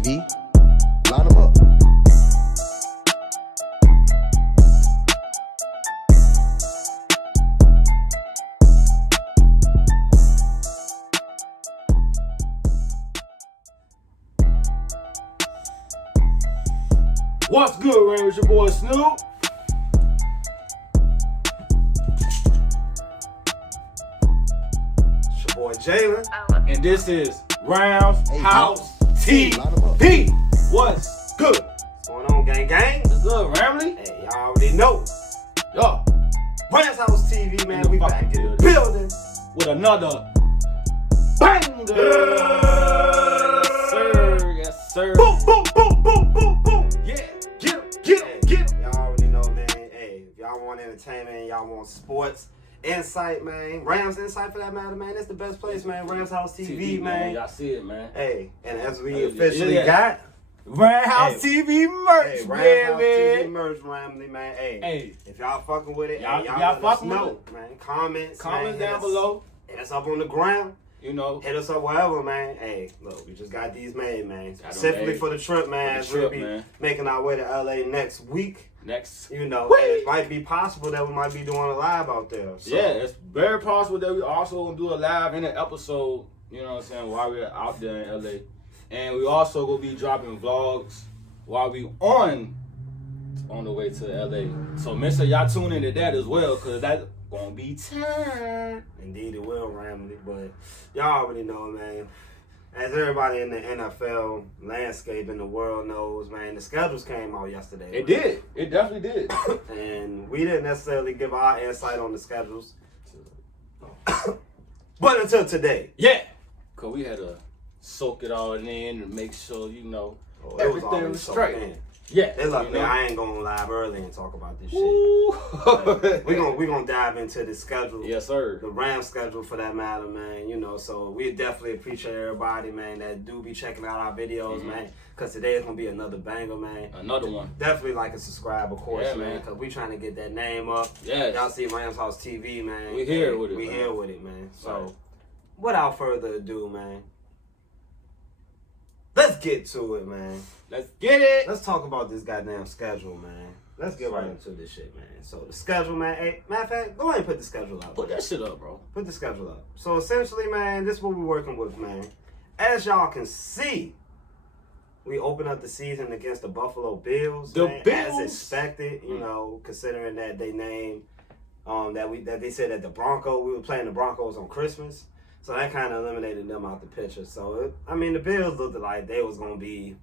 TV. Line them up. What's good, Ray? It's your boy Snoop. It's your boy Jalen. And this is Ramshousetv. What's good? What's going on, gang gang? What's good, Ramley? Hey, y'all already know. Yo, Ramshousetv, man, In we the back fucking in the building. with another Banger! sir. Yes, sir. Boom, boom, boom, boom, boom, boom. Yeah. Get him, get him, get him. Y'all already know, man. Hey, if y'all want entertainment, y'all want sports, insight, man. Rams Insight for that matter, man. That's the best place, man. Ramshousetv, man. Y'all see it, man. Hey, and as we Hey, officially yeah. got Ramshousetv merch, Ramshousetv baby. merch, Ramley, man. Hey, If y'all fucking with it, Y'all- hey, y'all let us fucking with know, man. Comments comment man, down hit us- below. Hit us up on the ground. You know, Hit us up wherever, man. Hey, look, we just got these made, man. Got 'em Specifically made for the trip, man. for the As we'll trip, be man. making our way to LA next week. next. You know, Whee! and it might be possible that we might be doing a live out there. So. Yeah, it's very possible that we also gonna do a live in an episode, you know what I'm saying, while we're out there in LA. And we also gonna be dropping vlogs while we on the way to LA. So make sure y'all tune into that as well, cause that's gonna be time. Indeed, it will, Ramley. But y'all already know, man. As everybody in the NFL landscape in the world knows, man, the schedules came out yesterday. It man. did. It definitely did. And we didn't necessarily give our insight on the schedules. But until today. Yeah. Cause we had to soak it all in and make sure, you know, Oh, it was everything already was soaked straight. in. Yeah. They lucky you know? I ain't gonna live early and talk about this shit. Ooh. we gonna dive into the schedule. Yes, sir. The Rams schedule for that matter, man. You know, so we definitely appreciate everybody, man, that do be checking out our videos, man. Cause today is gonna be another banger, man. Another one. Definitely like and subscribe, of course, Yeah, man. man. Cause we trying to get that name up. Yes. Y'all see Ramshousetv, man. We here with it, We man. here with it, man. So, Right. without further ado, man, let's get to it, man. Let's get it. Let's talk about this goddamn schedule, man. Let's get right into this shit, man. So the schedule, man. Hey, matter of fact, go ahead and put the schedule out. Put that shit up, bro. Put the schedule up. So essentially, man, this is what we're working with, man. As y'all can see, we open up the season against the Buffalo Bills. The man, Bills? as expected, you know, considering that they named that they said that we were playing the Broncos on Christmas. So that kind of eliminated them out the picture. So the Bills looked like they was gonna be,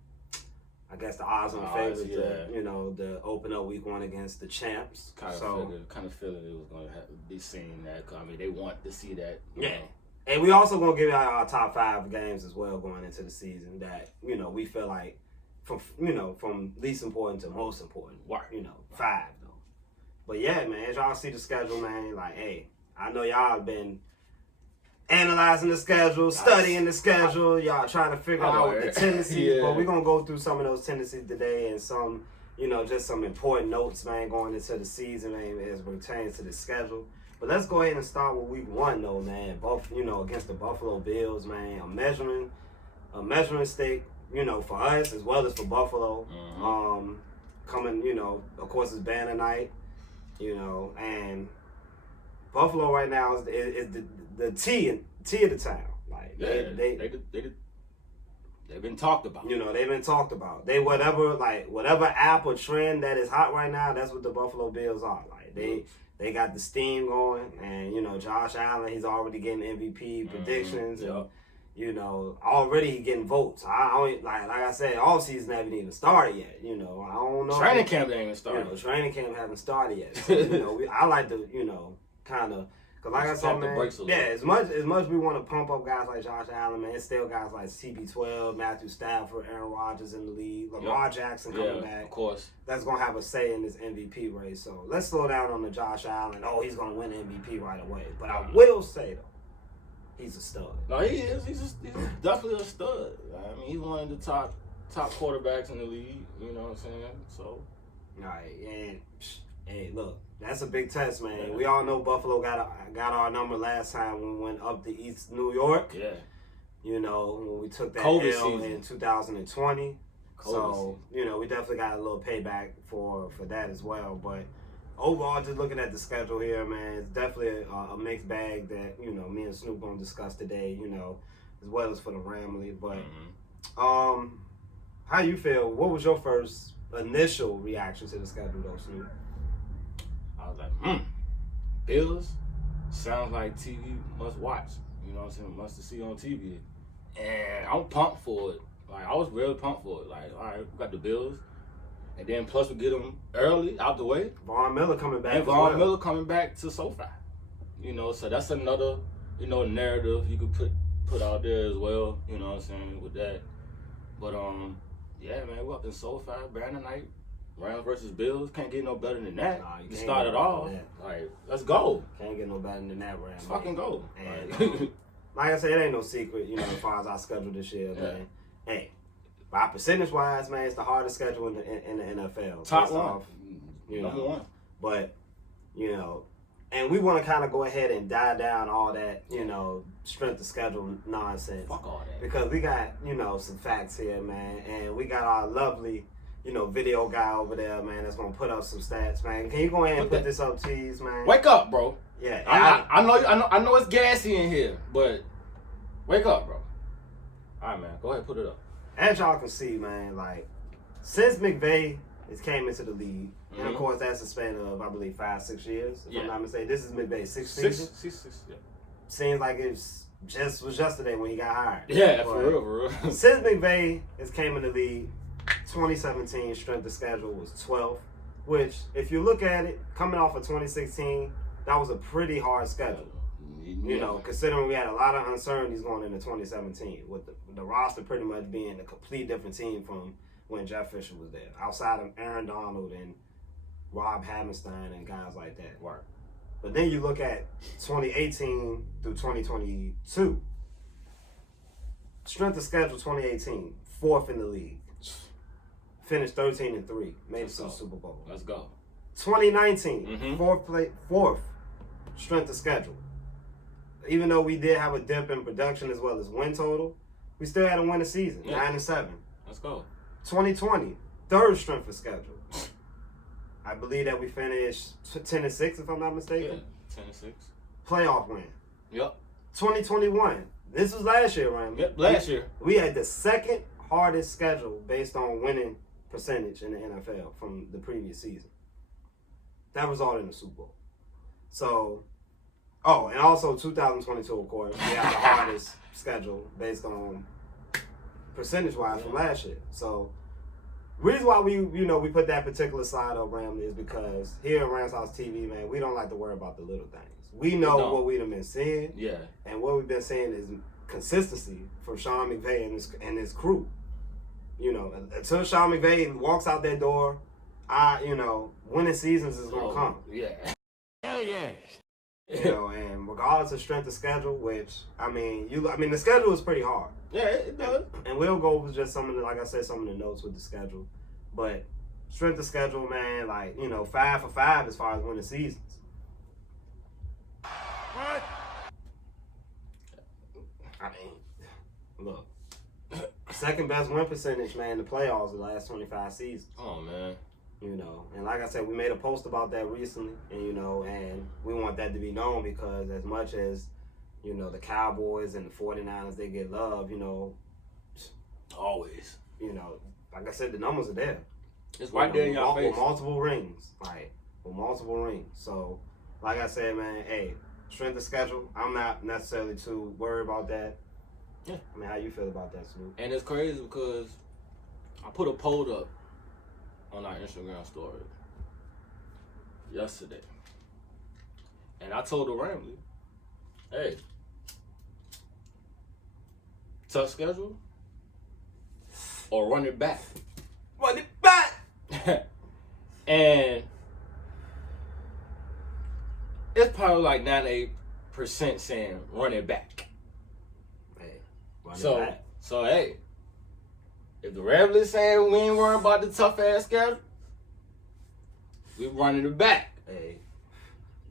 I guess, the odds-on favorite to, you know, the open up week 1 against the champs. Kind of feeling it was going to be seen that. I mean, they want to see that. You know. And we also gonna give y'all our top 5 games as well going into the season that, you know, we feel like from least important to most important. Right. You know, 5 though. But yeah, man, as y'all see the schedule, man, like, hey, I know y'all been analyzing the schedule, studying the schedule, y'all trying to figure out what the tendencies. But we're gonna go through some of those tendencies today and some, you know, just some important notes, man, going into the season, man, as it pertains to the schedule. But let's go ahead and start with week 1 though, man. Both, you know, against the Buffalo Bills, man. A measuring stick, you know, for us as well as for Buffalo. Coming, you know, of course it's banner night, you know, and Buffalo right now is the T of the town. Like they've been talked about. You know, they've been talked about. They whatever app or trend that is hot right now, that's what the Buffalo Bills are. Like they got the steam going, and you know, Josh Allen, he's already getting MVP predictions, and you know, already he getting votes. I only like I said, all season haven't even started yet. You know, I don't know. Training camp ain't even started. You know, training camp haven't started yet. So, you know, I like to, you know, kind of. Cause like I said, man, as much we want to pump up guys like Josh Allen, man, it's still guys like CB12, Matthew Stafford, Aaron Rodgers in the league, Lamar Jackson coming back. Of course, that's gonna have a say in this MVP race. So let's slow down on the Josh Allen. Oh, he's gonna win MVP right away. But I will say though, he's a stud. No, he is. He's definitely a stud. I mean, he's one of the top quarterbacks in the league. You know what I'm saying? So, all right, and hey, look. That's a big test, man. Yeah. We all know Buffalo got our number last time when we went up to East New York. Yeah. You know, when we took that COVID L season. in 2020. COVID So, you know, we definitely got a little payback for that as well. But overall, just looking at the schedule here, man, it's definitely a mixed bag that, you know, me and Snoop gonna discuss today, you know, as well as for the Ramley. But how you feel? What was your first initial reaction to the schedule though, Snoop? I was like, Bills sounds like TV must watch. You know what I'm saying? Must see on TV. And I'm pumped for it. Like, I was really pumped for it. Like, all right, we got the Bills. And then plus we get them early, out the way. Von Miller coming back. And Von Miller coming back to SoFi. You know, so that's another, you know, narrative you could put out there as well. You know what I'm saying, with that. But, yeah, man, we're up in SoFi, Banner night. Rams versus Bills. Can't get no better than that. Nah, you start it off. Like, let's go. Can't get no better than that, Rams. Let's fucking go. And, like I said, it ain't no secret, you know, as far as our schedule this year, man. Hey, by percentage-wise, man, it's the hardest schedule in the NFL. Top one. Off, you know, Number one. But, you know, and we want to kind of go ahead and die down all that, you know, strength of schedule nonsense. Fuck all that. Because we got, you know, some facts here, man. And we got our lovely, you know, video guy over there, man, that's going to put up some stats, man. Can you go ahead and put this up, Cheese, man? Wake up, bro. Yeah. I know it's gassy in here, but wake up, bro. All right, man. Go ahead, put it up. As y'all can see, man, like, since McVay has came into the league, and of course that's a span of, I believe, 5-6 years, if I'm not mistaken. This is McVay's sixth season. Six, yeah. Seems like it was yesterday when he got hired. Yeah, for real. Since McVay has came in the league, 2017 strength of schedule was 12th, which, if you look at it, coming off of 2016, that was a pretty hard schedule. You know, considering we had a lot of uncertainties going into 2017, with the roster pretty much being a complete different team from when Jeff Fisher was there, outside of Aaron Donald and Rob Hammerstein and guys like that. Right. But then you look at 2018 through 2022. Strength of schedule 2018, 4th in the league. Finished 13-3, made it to the Super Bowl. Let's go. 2019, fourth strength of schedule. Even though we did have a dip in production as well as win total, we still had to win the season, 9-7. Let's go. 2020, third strength of schedule. I believe that we finished 10-6, if I'm not mistaken. Yeah, 10-6. Playoff win. Yep. 2021, this was last year, right? Yep, last year. We had the second hardest schedule based on winning percentage in the NFL from the previous season. That was all in the Super Bowl. So, and also 2022, of course, we have the hardest schedule based on percentage-wise from last year. So, reason why we put that particular slide up, Ram, is because here at Rams House TV, man, we don't like to worry about the little things. We know what we've been seeing. Yeah. And what we've been seeing is consistency from Sean McVay and his crew. You know, until Sean McVay walks out that door, winning seasons is gonna come. Yeah. Hell yeah. You know, and regardless of strength of schedule, which the schedule is pretty hard. Yeah, it does. And we'll go over just some of the notes with the schedule. But strength of schedule, man, 5 for 5 as far as winning seasons. What? Look. Second best win percentage, man, in the playoffs the last 25 seasons. Oh, man. You know, and like I said, we made a post about that recently, and and we want that to be known because as much as, the Cowboys and the 49ers, they get love, always. Like I said, the numbers are there. It's right there in your face. With multiple rings. So, like I said, man, strength of schedule, I'm not necessarily too worried about that. Yeah. I mean, how you feel about that, Snoop? And it's crazy because I put a poll up on our Instagram story yesterday. And I told the Ramley, hey, tough schedule or run it back. Run it back! And it's probably like 98% saying run it back. Hey, run it back. So, hey, if the Ramblers saying we ain't worrying about the tough ass schedule, we running it back. Hey,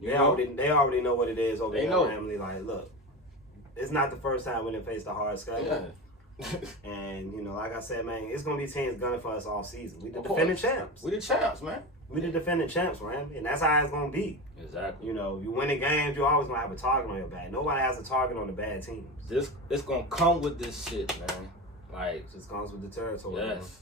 they already know what it is over there. Ramley, look, it's not the first time we done faced a hard schedule. Yeah. And, you know, like I said, man, it's going to be teams gunning for us all season. We the Of defending course. champs. We the champs, man. We the defending champs, man. And that's how it's going to be. Exactly. You know, you winning games, you always going to have a target on your back. Nobody has a target on the bad teams. It's gonna come with this shit, man. Like, It just comes with the territory. Man. yes.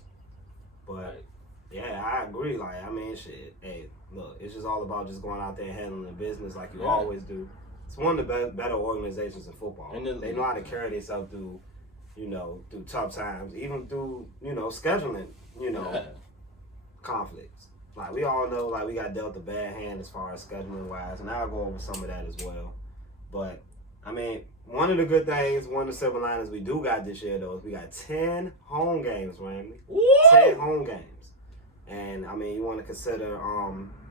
But, yeah, I agree. Like, I mean, shit. Hey, look, it's just all about just going out there and handling business like you always do. It's one of the better organizations in football. And they know how to carry themselves through, you know, through tough times, even through, you know, scheduling, you know, conflicts. Like, we all know, like, we got dealt a bad hand as far as scheduling wise, and I'll go over some of that as well. But, I mean, one of the good things, one of the silver linings we do got this year, though, is we got 10 home games, Randy. 10 home games. And, I mean, you want to consider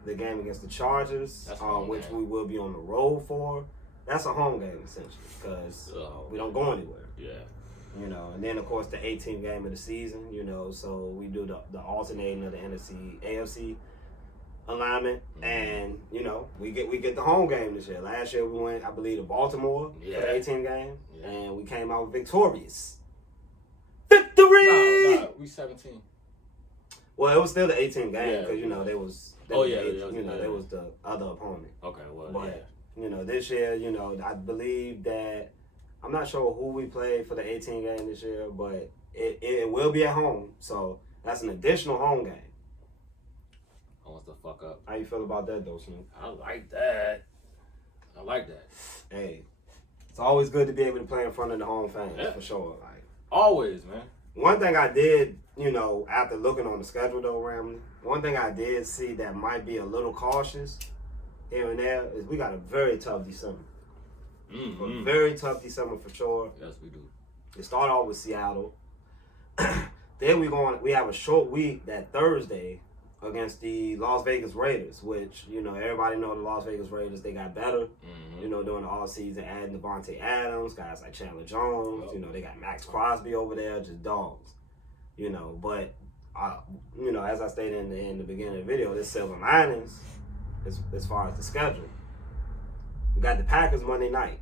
the game against the Chargers, which we will be on the road for. That's a home game, essentially, because we don't go anywhere. Yeah. You know, and then, of course, the 18th game of the season, you know, so we do the alternating of the NFC, AFC alignment, and, you know, we get the home game this year. Last year we went, I believe, to Baltimore for the 18th game, and we came out victorious. Victory! No, we 17. Well, it was still the 18th game, because, you know, there was the other opponent. Okay, well, But, you know, this year, you know, I believe that, I'm not sure who we played for the 18 game this year, but it will be at home. So that's an additional home game. I want the fuck up. How you feel about that, though, Snoop? I like that. Hey, it's always good to be able to play in front of the home fans, for sure. Like, always, man. one thing I did, you know, after looking on the schedule, though, Ramley, one thing I did see that might be a little cautious here and there is we got a very tough December. A very tough December for sure. Yes, we do. It started off with Seattle. Then we have a short week that Thursday against the Las Vegas Raiders, which, you know, everybody know the Las Vegas Raiders, they got better, you know, during the offseason, adding Devontae Adams, guys like Chandler Jones, you know, they got Max Crosby over there, just dogs, you know. But, you know, as I stated in the beginning of the video, there's silver linings as far as the schedule. We got the Packers Monday night.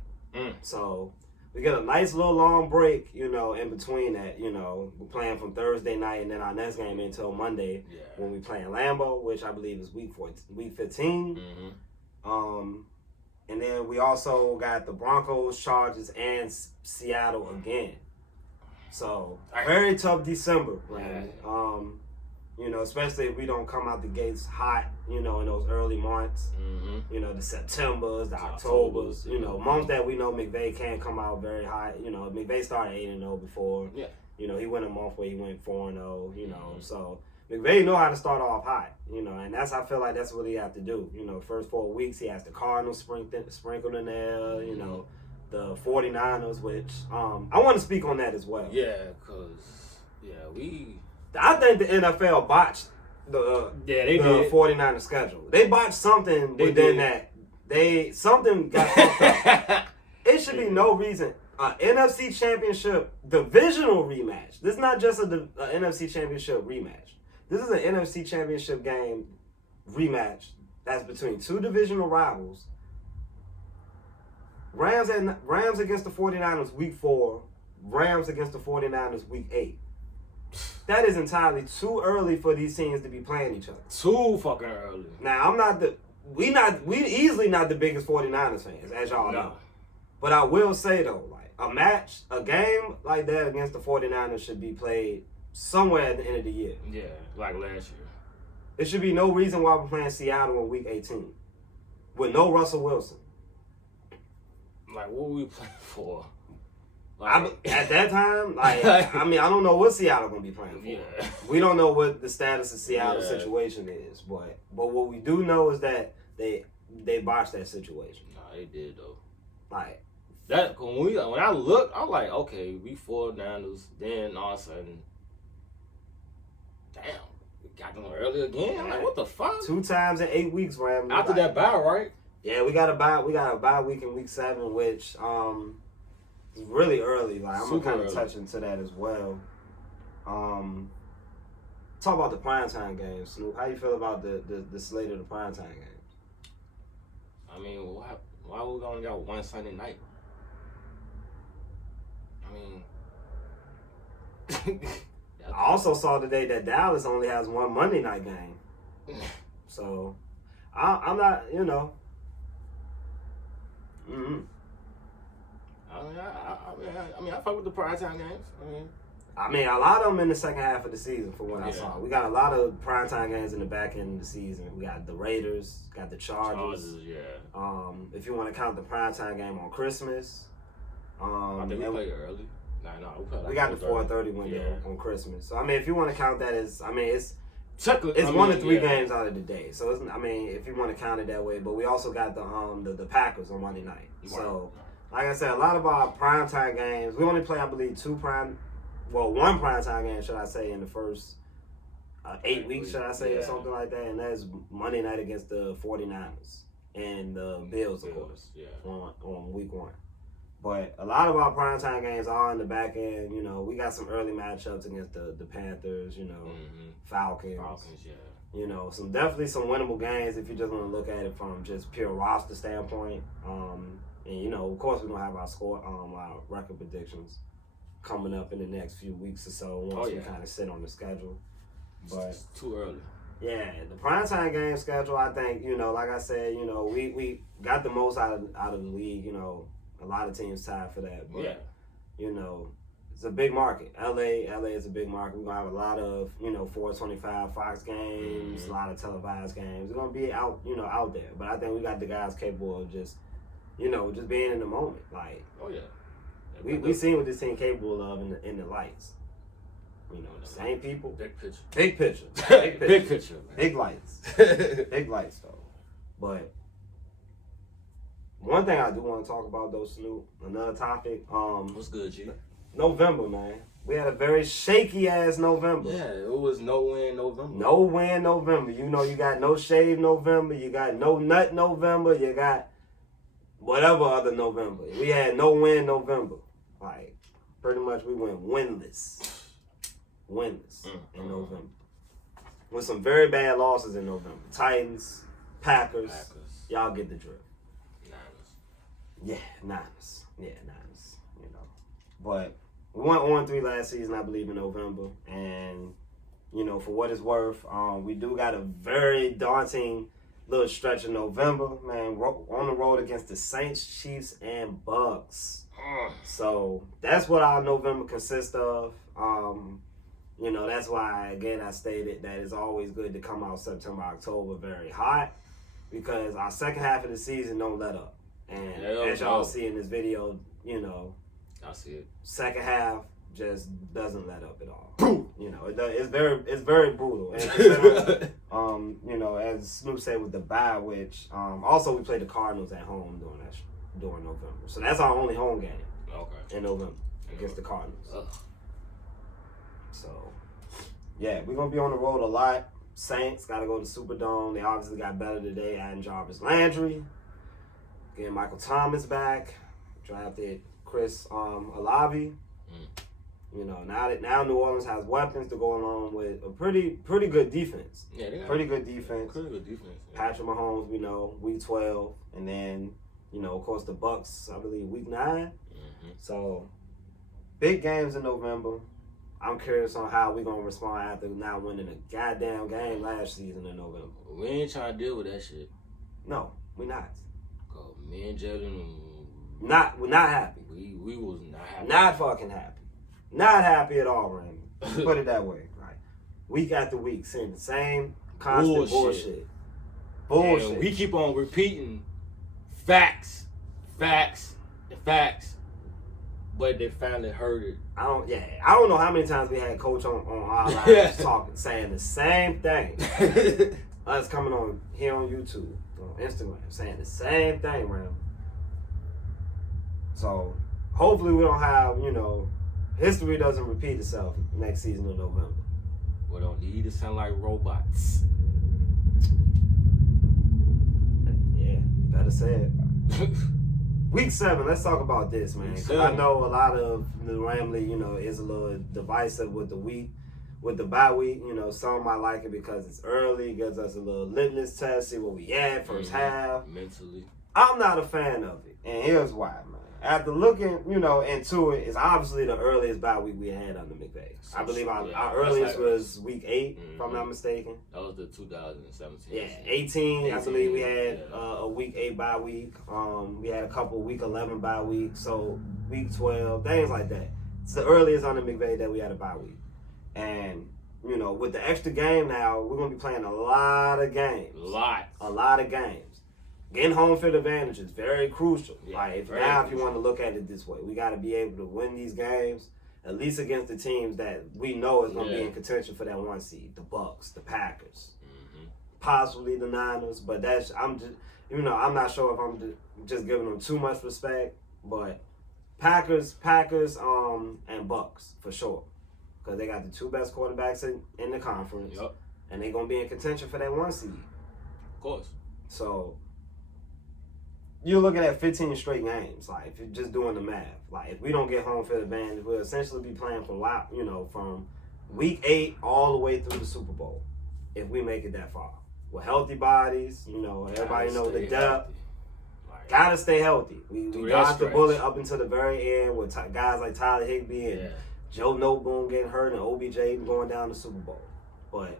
So we get a nice little long break, you know, in between that. You know, we're playing from Thursday night and then our next game until Monday when we play in Lambeau, which I believe is week 15. And then we also got the Broncos, Chargers, and Seattle again. So very tough December, right? You know, especially if we don't come out the gates hot, you know, in those early months. You know, the Septembers, the Octobers, you know, months that we know McVay can't come out very high. You know, McVay started 8-0 before. Yeah. You know, he went a month where he went 4-0, you know. So McVay know how to start off hot, you know, and I feel like that's what he has to do. You know, first 4 weeks, he has the Cardinals sprinkled in there, you know, the 49ers, which I want to speak on that as well. Yeah, because, I think the NFL botched the 49ers schedule. They botched something within that. Something got fucked up. It should be no reason. NFC Championship divisional rematch. This is not just a NFC Championship rematch. This is an NFC Championship game rematch that's between two divisional rivals. Rams against the 49ers week 4. Rams against the 49ers week 8. That is entirely too early for these teams to be playing each other. Too fucking early. Now, we easily not the biggest 49ers fans, as y'all know. But I will say, though, like, a game like that against the 49ers should be played somewhere at the end of the year. Yeah, like last year. There should be no reason why we're playing Seattle in week 18 with no Russell Wilson. Like, what were we playing for? At that time, like, I mean, I don't know what Seattle gonna be playing for. Yeah. We don't know what the status of Seattle's situation is, but what we do know is that they botched that situation. Nah, they did though. Like that when I looked, I'm like, okay, we 49ers. Then all of a sudden, damn, we got them early again. I'm like, what the fuck? 2 times in 8 weeks, Ram. After that bye, right? Yeah, we got a bye week in week 7, which it's really early. Like, I'm gonna kind of touch into that as well. Talk about the primetime games, Snoop. How you feel about the slate of the primetime games? I mean, why we only got one Sunday night? mean, I also saw today that Dallas only has one Monday night game. So, I'm not, you know. Mm-hmm. I mean, I fuck with the primetime games. I mean, a lot of them in the second half of the season, for what I saw. We got a lot of primetime games in the back end of the season. We got the Raiders, got the Chargers. If you want to count the primetime game on Christmas. I think we played early. We got the 4:30 window on Christmas. So, I mean, if you want to count that as, I mean, it's I one of 3 games out of the day. So, it's, I mean, if you want to count it that way. But we also got the Packers on Monday night. So, like I said, a lot of our primetime games, we only play, I believe, one primetime game, should I say, in the first 8 weeks, should I say, or something like that. And that's Monday night against the 49ers and the Bills, of course, on week 1. But a lot of our primetime games are in the back end. You know, we got some early matchups against the Panthers, you know, Falcons. You know, definitely some winnable games if you just want to look at it from just pure roster standpoint. And, you know, of course, we're going to have our record predictions coming up in the next few weeks or so once we kind of sit on the schedule. But it's too early. Yeah, the primetime game schedule, I think, you know, like I said, you know, we got the most out of the league, you know. A lot of teams tied for that. But, you know, it's a big market. LA is a big market. We're going to have a lot of, you know, 425 Fox games, a lot of televised games. We're going to be out there. But I think we got the guys capable of just, you know, just being in the moment. Like, we seen what this team capable of in the lights. You know, the same people. Big picture. Big picture. Big picture. Man. Big lights. Big lights, though. But one thing I do want to talk about, though, Snoop, another topic. What's good, G? November, man. We had a very shaky-ass November. Yeah, it was no win November. No win November. You know, you got no shave November. You got no nut November. You got whatever other November. We had no win November. Like, pretty much we went winless. In November. With some very bad losses in November. Titans, Packers. Y'all get the drift. Niners. You know. But we went 1-3 last season, I believe, in November. And, you know, for what it's worth, we do got a very daunting little stretch in November, man. On the road against the Saints, Chiefs, and Bucks. So that's what our November consists of. You know, that's why, again, I stated that it's always good to come out September, October very hot, because our second half of the season don't let up. And as y'all see in this video, you know, I see it. Second half just doesn't let up at all. You know, it's very brutal. And you know, as Snoop said with the bye, which also we played the Cardinals at home during November, so that's our only home game. In November against the Cardinals. So yeah, we're gonna be on the road a lot. Saints got to go to Superdome. They obviously got better today, adding Jarvis Landry. Getting Michael Thomas back, drafted Chris Olave. You know, now New Orleans has weapons to go along with a pretty good defense. Yeah, they got pretty good defense. Pretty good defense. Yeah. Patrick Mahomes, we know, week 12, and then you know, of course, the Bucks, I believe, week 9. So big games in November. I'm curious on how we're gonna respond after not winning a goddamn game last season in November. We ain't trying to deal with that shit. No, we're not. Me and Jalen, we're not happy. We was not happy. Not fucking happy. Not happy at all, Randy. Put it that way. Right. Week after week, seeing the same constant bullshit. And we keep on repeating facts, but they finally heard it. I don't know how many times we had Coach on our lives saying the same thing. Us coming on here on YouTube, on Instagram, saying the same thing, man. So hopefully we don't have, you know, history doesn't repeat itself next season in November. We don't need to sound like robots. Yeah, better said. Week 7, let's talk about this, man. I know a lot of the Ramley, you know, is a little divisive with the bye week. You know, some might like it because it's early, gives us a little litmus test, see what we at first half. Mentally. I'm not a fan of it, and here's why, man. after looking, into it, it's obviously the earliest bye week we had under McVay. I believe our earliest was week 8, if I'm not mistaken. That was the 2017. Yeah, 18 I believe we had a week 8 bye week. We had a couple week 11 bye weeks, so week 12, things like that. It's the earliest under McVay that we had a bye week. And, with the extra game now, we're going to be playing a lot of games. A lot of games. Getting home field advantage is very crucial. Yeah, if you want to look at it this way, we got to be able to win these games, at least against the teams that we know is going to be in contention for that 1 seed. The Bucks, the Packers, possibly the Niners. But I'm not sure if I'm just giving them too much respect. But Packers, and Bucks for sure, because they got the 2 best quarterbacks in the conference, and they're going to be in contention for that 1 seed. Of course. So you're looking at 15 straight games. Like, if you're just doing the math, like if we don't get home field advantage, we'll essentially be playing from week 8 all the way through the Super Bowl. If we make it that far, with healthy bodies, everybody know the depth. Gotta stay healthy. We dodged the bullet up until the very end with guys like Tyler Higbee and Joe Noteboom getting hurt and OBJ going down the Super Bowl. But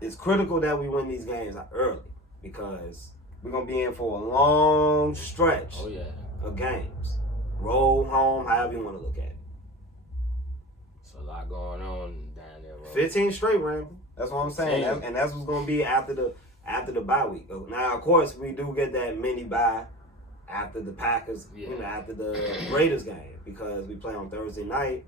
it's critical that we win these games early, because we're going to be in for a long stretch of games. Road, home, however you want to look at it. It's a lot going on down there, bro. 15 straight, Rambo. That's what I'm saying. And that's what's going to be after the bye week. Now, of course, we do get that mini bye after the Packers, after the Raiders game, because we play on Thursday night.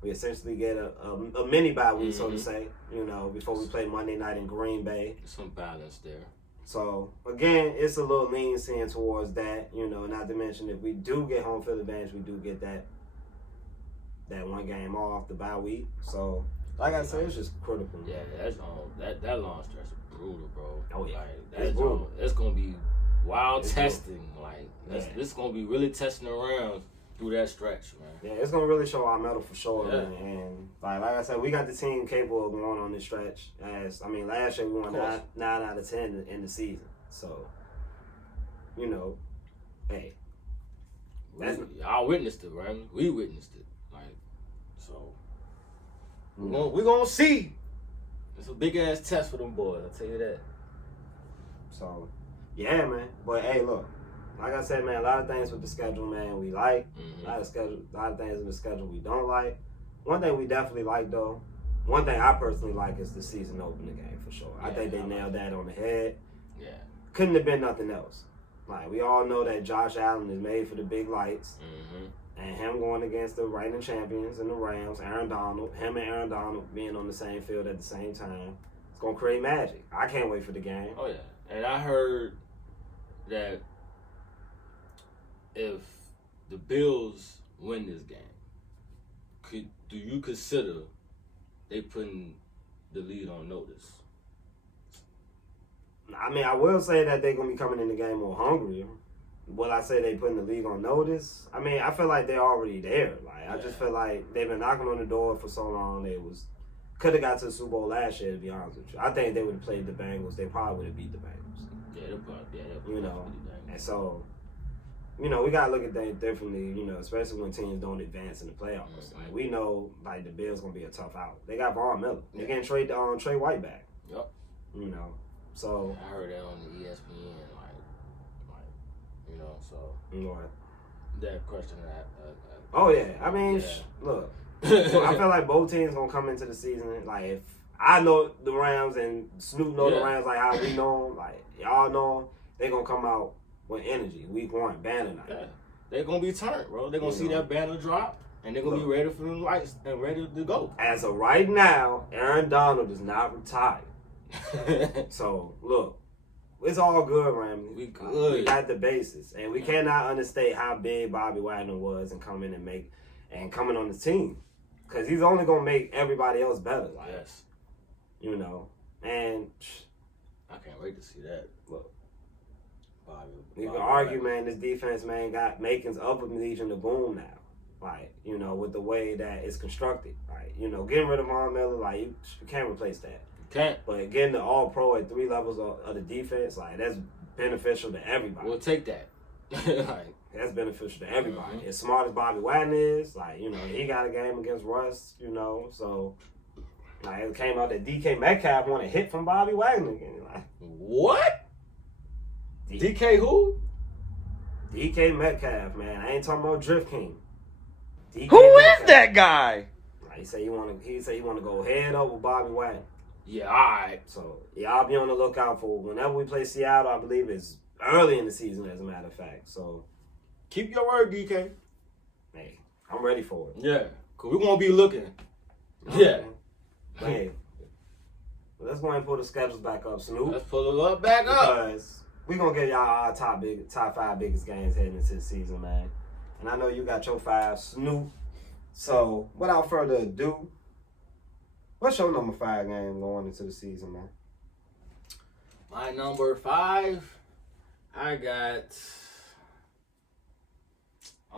We essentially get a mini bye week, so to say, before we play Monday night in Green Bay. Some balance there. So, again, it's a little lenient towards that, not to mention if we do get home field advantage, we do get that 1 game off the bye week. So, like I said, it's just critical. Yeah, that long stretch is brutal, bro. Oh, yeah. It's brutal. It's going to be wild testing. Brutal. This going to be really testing around through that stretch, man. Yeah, it's gonna really show our mettle for sure, man. And like I said, we got the team capable of going on this stretch. Last year we won 9 out of 10 in the season. So, hey, y'all witnessed it, right? We witnessed it, we're gonna see. It's a big ass test for them boys. I'll tell you that. So, yeah, man. But hey, look. Like I said, man, a lot of things with the schedule, man, we like. A lot of things in the schedule we don't like. One thing we definitely like, though, one thing I personally like is the season opener game, for sure. I think they nailed that on the head. Yeah. Couldn't have been nothing else. Like, we all know that Josh Allen is made for the big lights. And him going against the reigning champions and the Rams, Aaron Donald being on the same field at the same time, it's going to create magic. I can't wait for the game. Oh, yeah. And I heard that if the Bills win this game, do you consider they putting the lead on notice? I mean, I will say that they're going to be coming in the game more hungrier. Will I say they putting the league on notice? I mean, I feel like they're already there. I just feel like they've been knocking on the door for so long. Could have got to the Super Bowl last year, to be honest with you. I think they would have played the Bengals. They probably would have beat the Bengals. Yeah, they'll probably. And so, we got to look at things differently, especially when teams don't advance in the playoffs. Like, we know, the Bills going to be a tough out. They got Von Miller. They can't trade Trey White back. Yep. So. I heard that on the ESPN, so. What? That question oh, yeah. I mean, look. I feel like both teams going to come into the season, if I know the Rams and Snoop know the Rams like how we know them, y'all know them, they're going to come out with energy. Week 1, banner night. Yeah. They're going to be turned, bro. They're going to see that banner drop, and they're going to be ready for the lights and ready to go. As of right now, Aaron Donald is not retired. So, look, it's all good, Ramsey. We good. We got the basis. And we cannot understate how big Bobby Wagner was and coming on the team. Because he's only going to make everybody else better. Yes. And I can't wait to see that. Look. Bobby You can argue, man, this defense, man, got makings of a Legion of Boom now. With the way that it's constructed. Getting rid of Von Miller, you can't replace that. Can't. But getting the All-Pro at 3 levels of the defense, that's beneficial to everybody. We'll take that. That's beneficial to everybody. As smart as Bobby Wagner is, like, you know, he got a game against Russ, you know, so like it came out that DK Metcalf won a hit from Bobby Wagner again. Like, what? DK who? DK Metcalf, man. I ain't talking about Drift King. DK Who Metcalf. is that guy? Like, he said he want to go head up with Bobby Wagner. Yeah, all right. So y'all be on the lookout for whenever we play Seattle. I believe it's early in the season, as a matter of fact. So keep your word, DK. hey, I'm ready for it. Yeah, cause we won't be looking. Yeah. Hey, let's go ahead and pull the schedules back up, Snoop. Let's pull it up back up. Because we're going to give y'all our top 5 biggest games heading into the season, man. And I know you got your 5, Snoop. So, without further ado, what's your number 5 game going into the season, man? My number 5, I'm going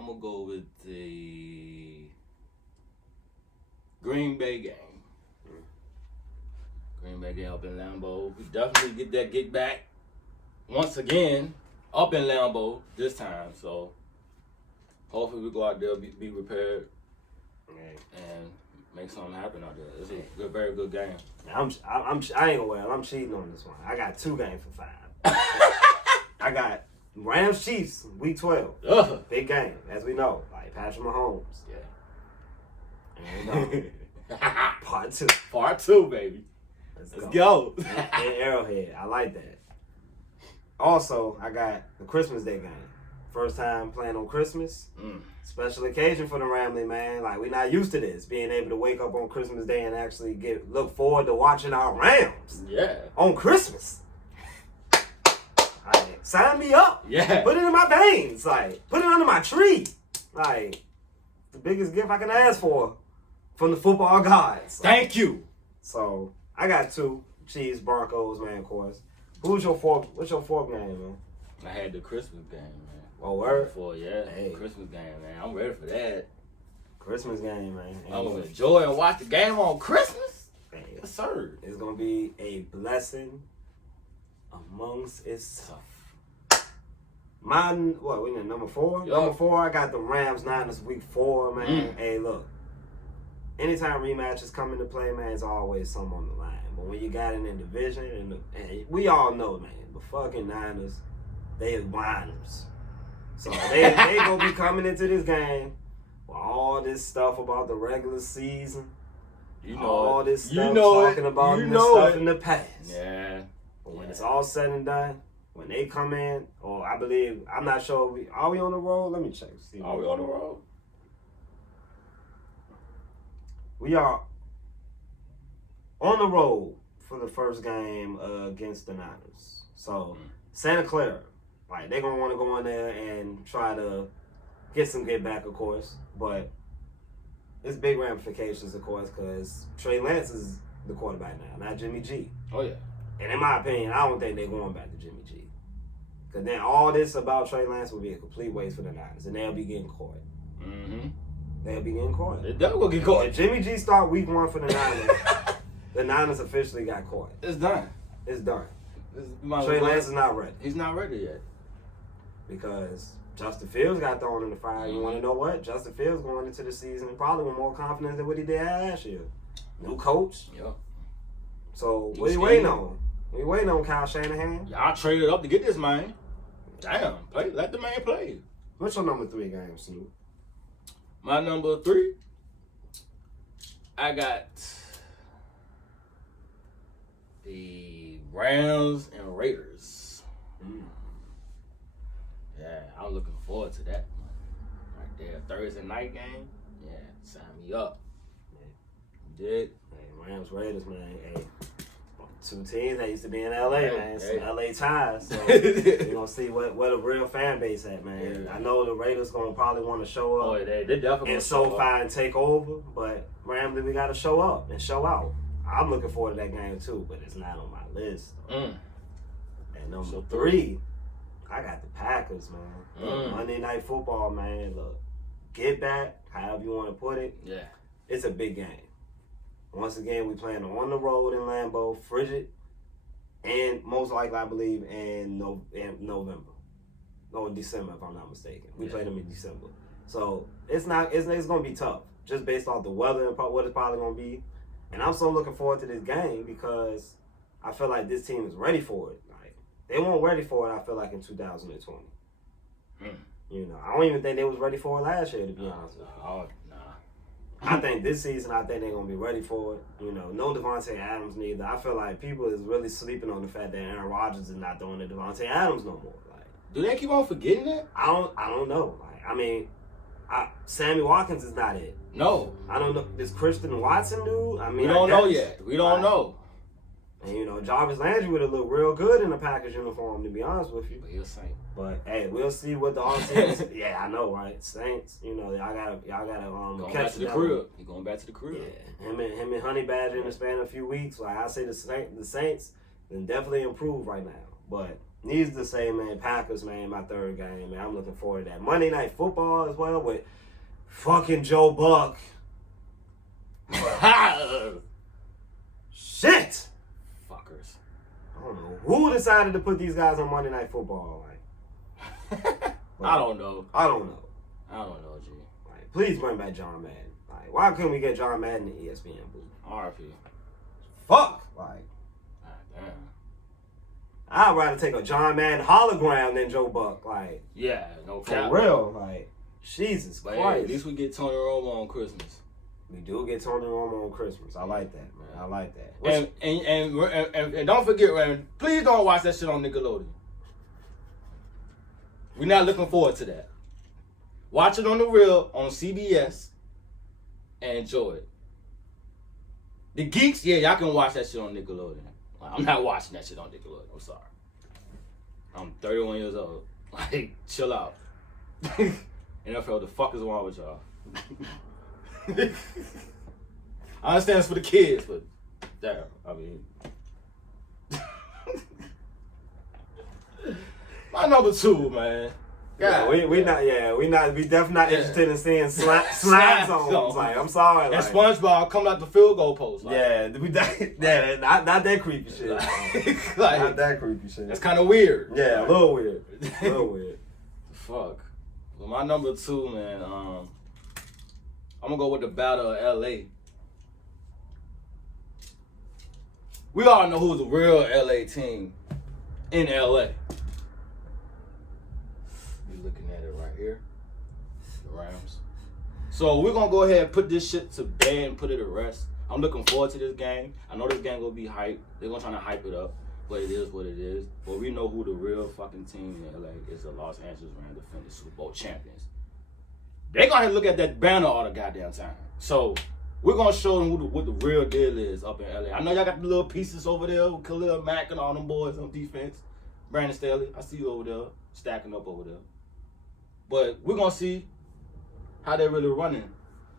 to go with the Green Bay game. Green Bay game up in Lambeau. We definitely get back once again up in Lambeau this time. So hopefully we go out there, be prepared, and make something happen out there. It's a good, very good game. I ain't gonna well. I'm cheating on this one. I got 2 games for 5. I got Rams Chiefs week 12. Ugh. Big game, as we know. Like Patrick Mahomes. Yeah. And, part 2. Part 2, baby. Let's go. In Arrowhead. I like that. Also, I got the Christmas Day game. First time playing on Christmas. Special occasion for the Ramley, man. Like, we're not used to this. Being able to wake up on Christmas Day and actually look forward to watching our Rams. Yeah. On Christmas. Like, sign me up. Yeah. Put it in my veins. Like, put it under my tree. Like, the biggest gift I can ask for from the football gods. Like, Thank you. so, I got 2. Chiefs, Broncos, man, of course. What's your 4th game, man? I had the Christmas game, man. Oh, word? Hey. Christmas game, man. I'm ready for that. Christmas game, man. I'm going to enjoy and watch the game on Christmas. Hey, Yes, sir. it's going to be a blessing amongst itself. Mine, we in number 4? Yup. Number 4, I got the Rams Niners week 4, man. Hey, look. Anytime rematches come into play, man, it's always something on the line. But when you got it in division, and we all know, man, the fucking Niners, they is whiners. So they gonna be coming into this game with all this stuff about the regular season. You know all it. this stuff You know talking it. about You the know stuff it. in the past. Yeah. But when it's all said and done, when they come in, or I believe, I'm not sure, are we on the road? Let me check. See. Are we on the road? We are on the road for the first game against the Niners. So, Santa Clara, like, they're going to want to go in there and try to get some get back, of course. But it's big ramifications, of course, because Trey Lance is the quarterback now, not Jimmy G. Oh, yeah. And in my opinion, I don't think they're going back to Jimmy G. Because then all this about Trey Lance will be a complete waste for the Niners, and they'll be getting caught. Mm-hmm. They'll be getting caught. They definitely going to get caught. If Jimmy G start week 1 for the Niners, the Niners officially got caught. It's done. It's done. It's Trey Lance is not ready. He's not ready yet. Because Justin Fields got thrown in the fire. You want to know what? Justin Fields going into the season probably with more confidence than what he did last year. New coach. Yeah. So what are you waiting on? We waiting on Kyle Shanahan. Y'all traded up to get this man. Damn. Let the man play. What's your number 3 game, Snoop? My number 3, I got the Rams and Raiders. Yeah, I'm looking forward to that one. Right there, Thursday night game. Yeah, sign me up. You did? Hey, Rams, Raiders, man. Hey, 2 teams that used to be in LA, man. Some LA ties. So we're gonna see what a real fan base at, man. Yeah. I know the Raiders gonna probably want to show up. Oh, they definitely And SoFi and take over, but Ramley, we got to show up and show out. I'm looking forward to that game too, but it's not on my list. And number 3, I got the Packers, man. Look, Monday Night Football, man. Look, get back, however you want to put it. Yeah. It's a big game. Once again, we playing on the road in Lambeau, frigid, and most likely, I believe, in November. or December, if I'm not mistaken. We played them in December. So it's going to be tough, just based off the weather and what it's probably going to be. And I'm so looking forward to this game because I feel like this team is ready for it. Like, they weren't ready for it, I feel like, in 2020. You know, I don't even think they was ready for it last year, to be honest with you. I think this season, I think they're going to be ready for it. You know, no Devontae Adams neither. I feel like people is really sleeping on the fact that Aaron Rodgers is not throwing to Devontae Adams no more. Like, do they keep on forgetting that? I don't know. Like, I mean, Sammy Watkins is not it. No. I don't know. Is Christian Watson new? I mean, we don't know yet. We don't know. And, you know, Jarvis Landry would have looked real good in a Packers uniform, to be honest with you. But he'll Saint. But hey, we'll see what the offseason. Yeah, I know, right? Saints, you know, y'all gotta going catch back to the crib. He going back to the crib. Yeah, him and Honey Badger in the span of a few weeks. Like I say, the Saints then definitely improve right now. But needs to say, man, Packers, man, my third game, man. I'm looking forward to that Monday Night Football as well with fucking Joe Buck. Shit. Fuckers. I don't know who decided to put these guys on Monday Night Football. Like, I don't know. I don't know, G. Like, please bring back John Madden. Like, why couldn't we get John Madden in ESPN booth? RP. Fuck. Like, damn. I'd rather take a John Madden hologram than Joe Buck. Like, yeah, no cap. For real. Like, Jesus Christ. Hey, at least we get Tony Romo on Christmas. We do get Tony Romo on Christmas. I like that, man. I like that. And don't forget, man, please don't watch that shit on Nickelodeon. We're not looking forward to that. Watch it on the real on CBS and enjoy it. The geeks, yeah, y'all can watch that shit on Nickelodeon. I'm not watching that shit on Nickelodeon. I'm sorry. I'm 31 years old. Like, chill out. NFL, the fuck is wrong with y'all? I understand it's for the kids, but damn, I mean. My number 2, man. Yeah, we definitely not interested in seeing slide zones. Like, I'm sorry. And like, SpongeBob coming out the field goal post. Like, not that creepy shit. Like, not that creepy shit. That's kind of weird. Yeah, a little weird. Fuck. Well, my number 2, man. I'm gonna go with the Battle of LA. We all know who's the real LA team in LA. You're looking at it right here. The Rams. So we're gonna go ahead and put this shit to bed and put it to rest. I'm looking forward to this game. I know this game gonna be hyped. They're gonna try to hype it up, but it is what it is. But we know who the real fucking team in LA is. The Los Angeles Rams, defending Super Bowl champions. They're gonna look at that banner all the goddamn time. So we're gonna show them what the real deal is up in LA. I know y'all got the little pieces over there with Khalil Mack and all them boys on defense. Brandon Staley, I see you over there, stacking up over there. But we're gonna see how they're really running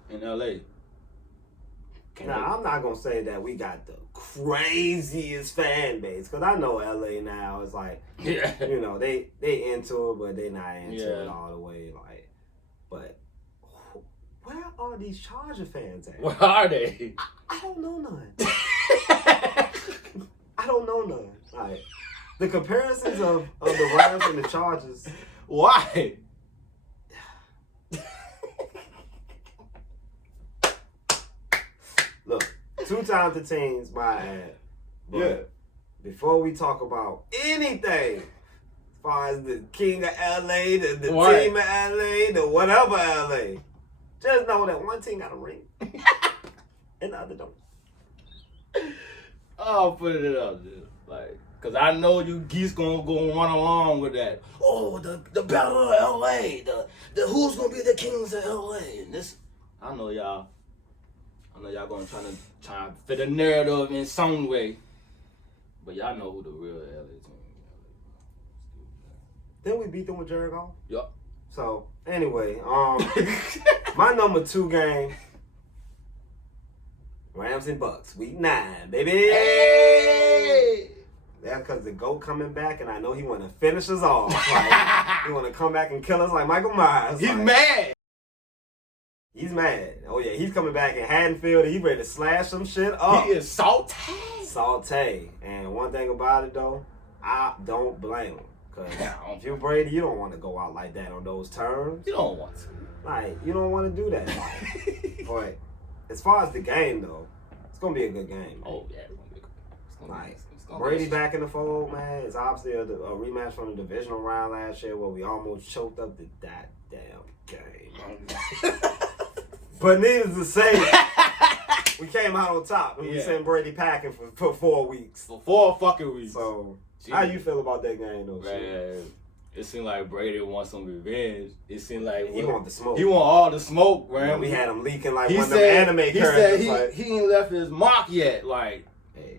in LA. Now, I'm not gonna say that we got the craziest fan base, because I know LA now is like, you know, they into it, but they not into it all the way. Like, but where are these Charger fans at? Where are they? I don't know none. I don't know none. Like, the comparisons of the Rams and the Chargers. Why? Look, 2 talented teams, my ad. But before we talk about anything, as far as the king of LA, the team of LA, the whatever LA, just know that one team got a ring and the other don't. I'll put it up, dude. Like, cause I know you geese gonna run along with that. Oh, the battle of LA, the who's gonna be the kings of LA, and this. I know y'all gonna try to fit a narrative in some way, but y'all know who the real LA team is. Then we beat them with Jericho. Yup. So anyway, my number 2 game, Rams and Bucks, week 9, baby. Hey! That's because the GOAT coming back, and I know he want to finish us off. Like, he want to come back and kill us like Michael Myers. He's like, mad. He's mad. Oh yeah, he's coming back in Haddonfield. He's ready to slash some shit up. He is salty. And one thing about it though, I don't blame him. Because if you're Brady, you don't want to go out like that on those terms. You don't want to. Like, you don't want to do that. But as far as the game, though, it's going to be a good game. Oh, yeah, it's going to be good. Brady back in the fold, man. It's obviously a rematch from the divisional round last year where we almost choked up that damn game. But needless to say, we came out on top and we sent Brady packing for 4 weeks. For 4 fucking weeks. So, how you feel about that game, though? Man, it seemed like Brady wants some revenge. It seemed like he want the smoke. He want all the smoke, man. Yeah, we had him leaking like one of them anime characters. He said he ain't left his mark yet. Like,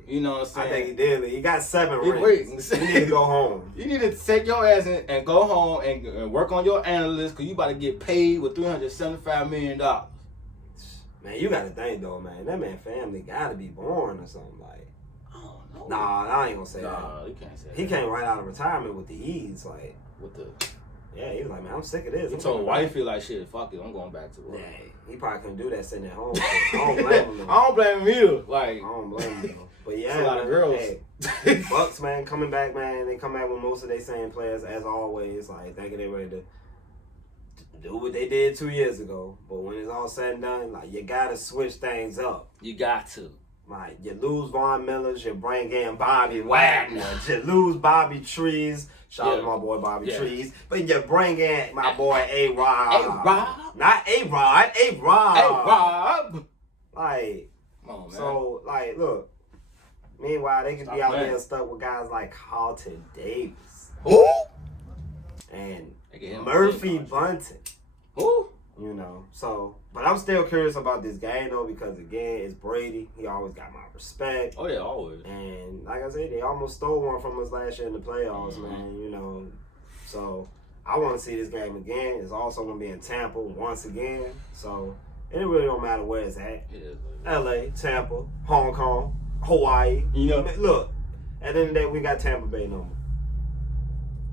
you know what I'm saying? I think he did. He got 7 rings. You need to go home. You need to take your ass in and go home and work on your analyst because you about to get paid with $375 million. Man, you got to think, though, man. That man family got to be born or something. Like, I don't know. Nah, I ain't going to say that. Nah, you can't say that. He came right out of retirement with the ease. Like, yeah, he was like, man, I'm sick of this. He told wifey, like, shit, fuck it, I'm going back to work. Yeah, he probably couldn't do that sitting at home. I don't blame him. I don't blame him either. Like, I don't blame him, though. But yeah, a lot of girls. Hey, Bucks, man, coming back, man. They come back with most of their same players as always. Like, thinking they're ready to do what they did 2 years ago. But when it's all said and done, like, you got to switch things up. You got to. Like, you lose Von Millers, you bring in Bobby Wagner. You lose Bobby Trees. Shout out to my boy Bobby Trees. But you bring in my boy A-Rod. A-Rod? Not A-Rod. A-Rod. A-Rod. Like, come on, man. So, like, look. Meanwhile, they could be out there stuck with guys like Carlton Davis. Who? And Again, Murphy Bunting. Who? You know, so, but I'm still curious about this game, though, because, again, it's Brady. He always got my respect. Oh, yeah, always. And, like I said, they almost stole one from us last year in the playoffs, man, you know. So, I want to see this game again. It's also going to be in Tampa once again. So, it really don't matter where it's at. L.A., Tampa, Hong Kong, Hawaii. You know. Look, at the end of the day, we got Tampa Bay number.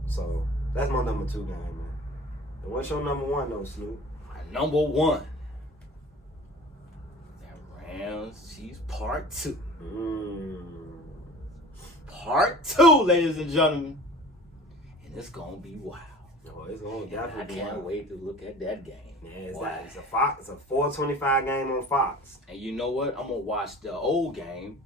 So, that's my number 2 game, man. And what's your number 1, though, Snoop? Number 1. That Rams Chiefs Part 2. Part 2, ladies and gentlemen. And it's going to be wild. Oh, it's going to definitely be wild. I can't wait to look at that game. Yeah, it's a 4:25 game on Fox. And you know what? I'm going to watch the old game.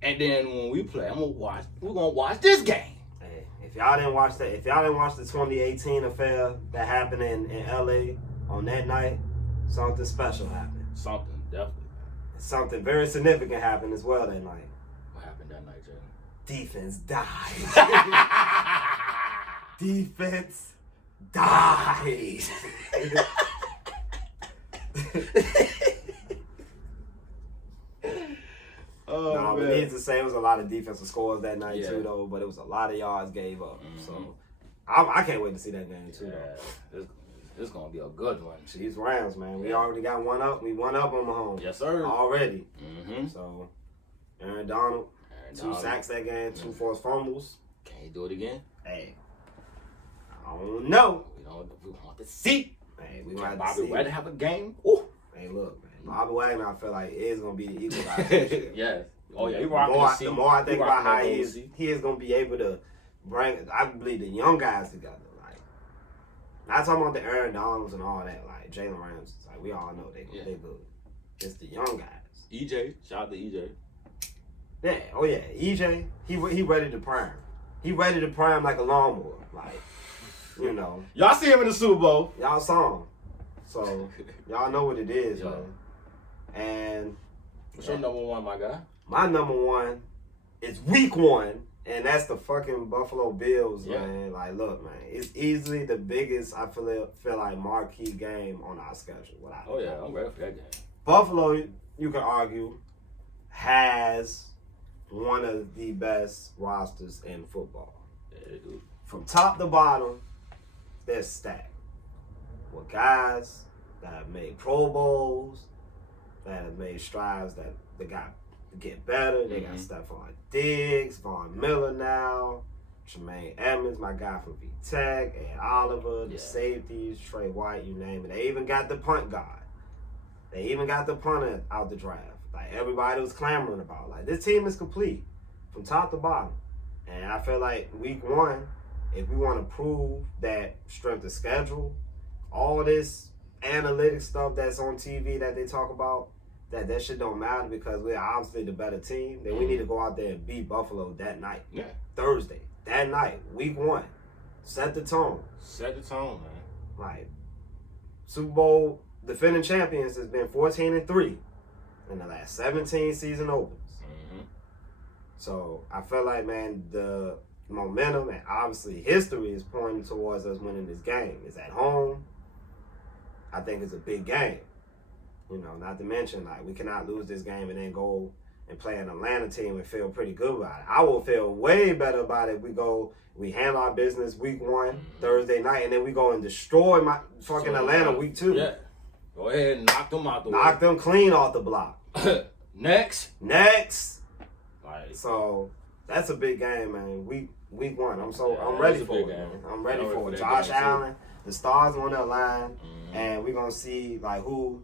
And then when we play, we're going to watch this game. Hey, if y'all didn't watch the 2018 affair that happened in LA on that night, something special happened. Something, definitely. Something very significant happened as well that night. What happened that night, Jay? Defense died. Defense died. No, but needless to say, it was a lot of defensive scores that night too, though. But it was a lot of yards gave up. So I can't wait to see that game too. Though. It's gonna be a good one. These Rams, man. We already got one up. We one up on Mahomes. Yes, sir. Already. So Aaron Donald, 2 sacks that game, 2 forced fumbles. Can he do it again? Hey, I don't know. We want to see. Hey, we want Bobby Wagner have a game. Ooh. Hey, look, man. Bobby Wagner, I feel like is gonna be the equalizer. Yes. Oh yeah, the more I think about how he is gonna be able to bring, I believe, the young guys together. Like, not talking about the Aaron Donalds and all that. Like Jalen Ramsey, like we all know they good. It's the young guys. EJ, shout out to EJ. Yeah. Oh yeah, EJ. He ready to prime. He ready to prime like a lawnmower. Like, you know. Y'all see him in the Super Bowl. Y'all saw him. So y'all know what it is, man. And what's your number 1, my guy? My number 1 is week 1, and that's the fucking Buffalo Bills, man. Like, look, man, it's easily the biggest, I feel like, marquee game on our schedule. I'm ready for that game. Buffalo, you can argue, has one of the best rosters in football. Yeah, they do. From top to bottom, they're stacked with guys that have made Pro Bowls, that have made strides that they got to get better. They got Stephon Diggs, Von Miller now, Tremaine Edmonds, my guy from V-Tech, Ed Oliver, the safeties, Trey White, you name it. They even got the punt guy. They even got the punter out the draft. Like, everybody was clamoring about. Like, this team is complete from top to bottom. And I feel like week 1, if we want to prove that strength of schedule, all this analytics stuff that's on TV that they talk about, that shit don't matter because we're obviously the better team, then we need to go out there and beat Buffalo that night. Yeah. Thursday. That night. Week 1. Set the tone. Set the tone, man. Like, Super Bowl defending champions has been 14-3 in the last 17 season opens. Mm-hmm. So I feel like, man, the momentum and obviously history is pointing towards us winning this game. It's at home. I think it's a big game. You know, not to mention, like, we cannot lose this game and then go and play an Atlanta team and feel pretty good about it. I will feel way better about it if we handle our business week 1, Thursday night, and then we go and destroy my fucking Atlanta week 2. Yeah. Go ahead and knock them out the way. Knock them clean off the block. Next. Like, so that's a big game, man. Week 1. I'm ready for it, man. I'm ready for it. Josh Allen, the stars on that line, and we're gonna see like who,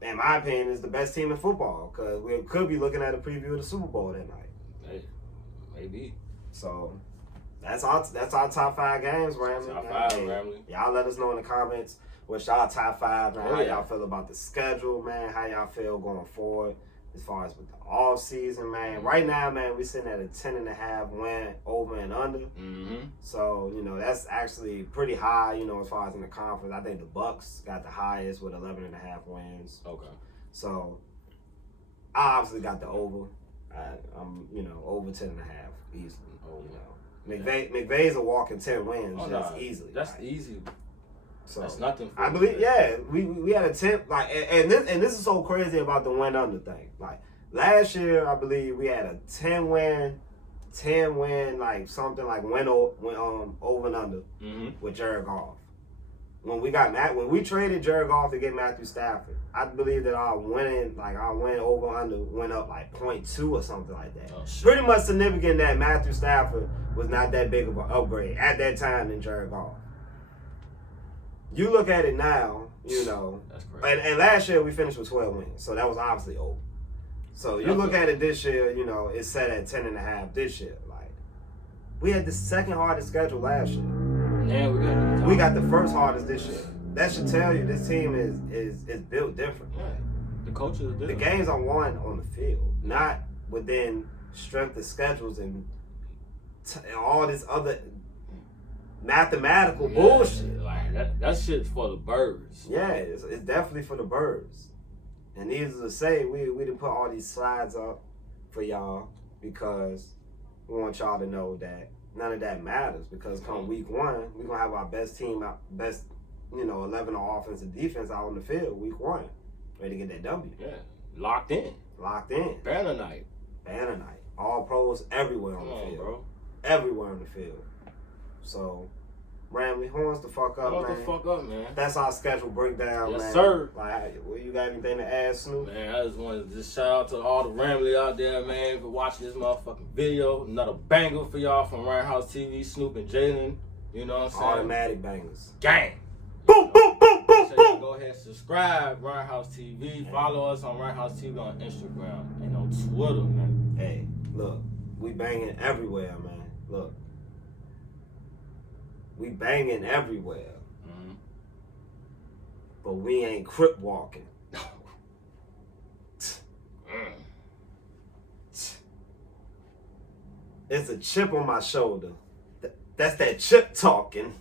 in my opinion, is the best team in football. Because we could be looking at a preview of the Super Bowl that night. Hey, maybe. So that's our top 5 games, Ramley. Top 5, Ramley. Y'all let us know in the comments what's y'all top 5, man. How y'all feel about the schedule, man. How y'all feel going forward as far as with the off season, man. Right now, man, we sitting at a 10.5 win over and under. So, you know, that's actually pretty high, you know, as far as in the conference. I think the Bucks got the highest with 11.5 wins. Okay. So I obviously got the over. I'm, you know, over 10.5 easily. You know, McVay's a walking 10 wins easily. That's easy. So that's nothing. I believe, we had a 10 like, and this is so crazy about the win under thing. Like last year, I believe we had a 10 win like something like win over and under with Jared Goff. When we traded Jared Goff to get Matthew Stafford, I believe that our win over under went up like 0.2 or something like that. Oh, shit. Pretty much significant that Matthew Stafford was not that big of an upgrade at that time than Jared Goff. You look at it now, you know, that's crazy. And last year we finished with 12 wins, so that was obviously over. So you look at it this year, you know, it's set at 10.5 this year. Like, we had the second hardest schedule last year. Yeah, we got the first hardest this year. That should tell you this team is built different. Yeah. The coaches are different. The games are won on the field, not within strength of schedules and all this other mathematical bullshit. Like that shit's for the birds. Yeah, it's definitely for the birds. And needless to say, we didn't put all these slides up for y'all because we want y'all to know that none of that matters. Because come week 1, we're gonna have our best team out, 11 on offense and defense out on the field week 1, ready to get that W. Yeah, locked in. Banner night. All pros everywhere on the field, bro. Everywhere on the field. So, Ramley, horns the fuck up, man. That's our schedule breakdown, man. Yes, sir. Like, you got anything to add, Snoop? Man, I just wanted to shout out to all the Ramley out there, man, for watching this motherfucking video. Another banger for y'all from Ramshouse TV, Snoop and Jalen. You know what I'm saying? Automatic bangers. Gang. Boom, boom, boom, boom, So boom. go ahead and subscribe, Ramshouse TV. Follow us on Ramshouse TV on Instagram and on Twitter, man. Hey, look, we banging everywhere, man. Look. We banging everywhere. But we ain't crip walking. It's a chip on my shoulder. That's that chip talking.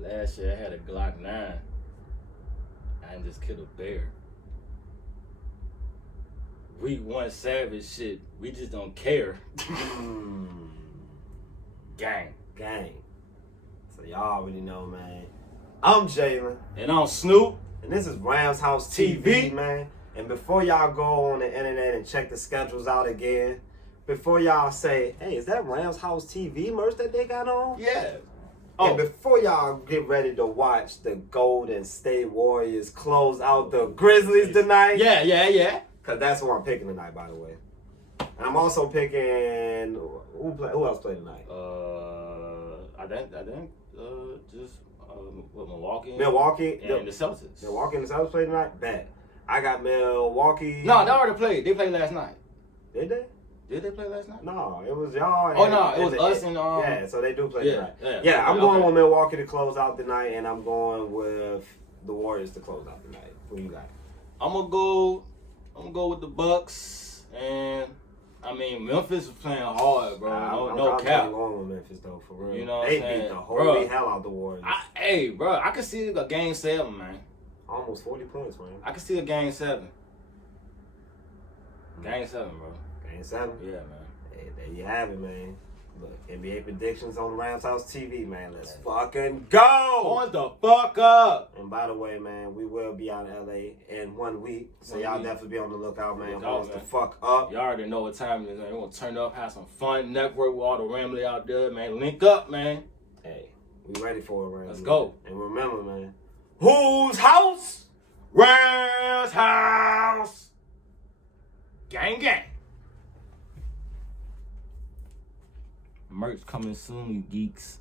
Last year I had a Glock 9. I didn't just kill a bear. Week 1 savage shit. We just don't care. Gang. So y'all already know, man. I'm Jalen. And I'm Snoop. And this is Ramshouse TV, man. And before y'all go on the internet and check the schedules out again, before y'all say, hey, is that Ramshouse TV merch that they got on? Yeah. And before y'all get ready to watch the Golden State Warriors close out the Grizzlies tonight. Yeah. Because that's who I'm picking tonight, by the way. And I'm also picking, who else played tonight? I think just With Milwaukee. Milwaukee and the Celtics. Milwaukee and the Celtics play tonight. Bet. I got Milwaukee. No, they already played. They played last night. Did they? Did they play last night? No, it was y'all. Oh no, it was us and yeah, so they do play tonight. Yeah, I'm going with Milwaukee to close out the night, and I'm going with the Warriors to close out the night. Who you got? I'm gonna go with the Bucks, and I mean Memphis is playing hard, bro. No cap. I'm going with Memphis though, for real. You know what they I'm saying? beat the holy hell out the Warriors. Hey, bro, I can see a game 7, man. Almost 40 points, man. I can see a game 7. Game 7, bro. Game 7. Yeah, man. Hey, there you have it, man. Look, NBA predictions on Ramshousetv, TV, man. Let's fucking go! Point the fuck up! And by the way, man, we will be out in LA in 1 week. So y'all definitely be on the lookout, man. Horns the fuck up. Y'all already know what time it is, man. We're gonna turn up, have some fun, network with all the Ramley out there, man. Link up, man. Hey, we ready for it, man. Let's go. And remember, man. Whose house? Ram's house. Gang, gang. Merch coming soon, you geeks.